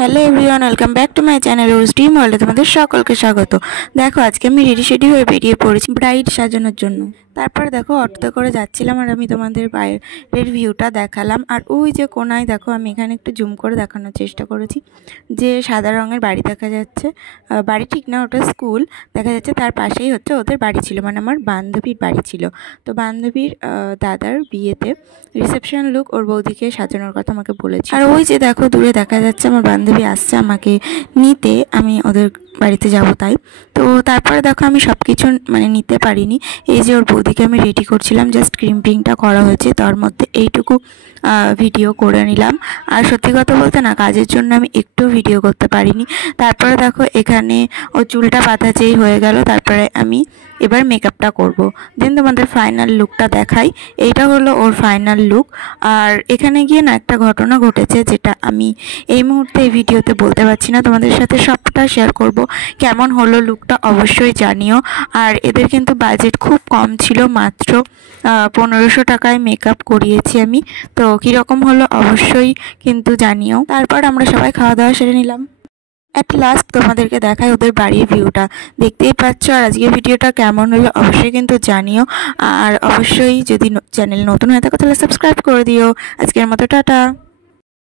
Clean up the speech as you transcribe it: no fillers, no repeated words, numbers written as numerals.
Hello everyone, welcome back to my channel rose dream ওয়ার্ল্ডে তোমাদের সকলকে স্বাগত। দেখো আজকে আমি রেডি হয়ে বেরিয়ে পড়েছি ব্রাইড সাজানোর জন্য। তারপর দেখো অটোতে করে যাচ্ছিলাম আর আমি তোমাদের বাইরের ভিউটা দেখালাম। আর ওই যে কোনায় দেখো, আমি এখানে একটু জুম করে দেখানোর চেষ্টা করেছি যে সাদা রঙের বাড়ি দেখা যাচ্ছে। বাড়ি ঠিক না, ওটা স্কুল দেখা যাচ্ছে। তার পাশেই হচ্ছে ওদের বাড়ি ছিল, মানে আমার বান্ধবীর বাড়ি ছিল। তো বান্ধবীর দাদার বিয়েতে রিসেপশন লুক ওর বৌদিকে সাজানোর কথা আমাকে বলেছে। আর ওই যে দেখো দূরে দেখা যাচ্ছে আমার বান্ধবী আসছে আমাকে নিতে, আমি ওদের বাড়িতে যাব তাই। তো তারপরে দেখো আমি সব কিছু মানে নিতে পারিনি। এই যে ওর বৌদিকে আমি রেডি করছিলাম, জাস্ট ক্রিম্পিংটা করা হয়েছে, তার মধ্যে এইটুকু ভিডিও করে নিলাম। আর সত্যি কথা বলতে না, কাজের জন্য আমি একটু ভিডিও করতে পারিনি। তারপরে দেখো এখানে ও চুলটা বাঁধা যেই হয়ে গেল, তারপরে আমি এবার মেকআপটা করব। দেন তোমাদের ফাইনাল লুকটা দেখাই। এইটা হলো ওর ফাইনাল লুক। আর এখানে গিয়ে না একটা ঘটনা ঘটেছে, যেটা আমি এই মুহূর্তে এই ভিডিওতে বলতে পারছি না, তোমাদের সাথে সবটা শেয়ার করব। কেমন হলো লুকটা অবশ্যই জানিও। আর এদের কিন্তু বাজেট খুব কম ছিল, মাত্র 1500 টাকায় মেকআপ করিয়েছি আমি। তো কীরকম হলো অবশ্যই কিন্তু জানিও। তারপর আমরা সবাই খাওয়া দাওয়া সেরে নিলাম। অ্যাট লাস্ট তোমাদেরকে দেখায় ওদের বাড়ির ভিউটা, দেখতেই পাচ্ছ। আর আজকের ভিডিওটা কেমন হলো অবশ্যই কিন্তু জানিও। আর অবশ্যই যদি চ্যানেল নতুন হয়ে থাকো তাহলে সাবস্ক্রাইব করে দিও। আজকের মতো টাটা।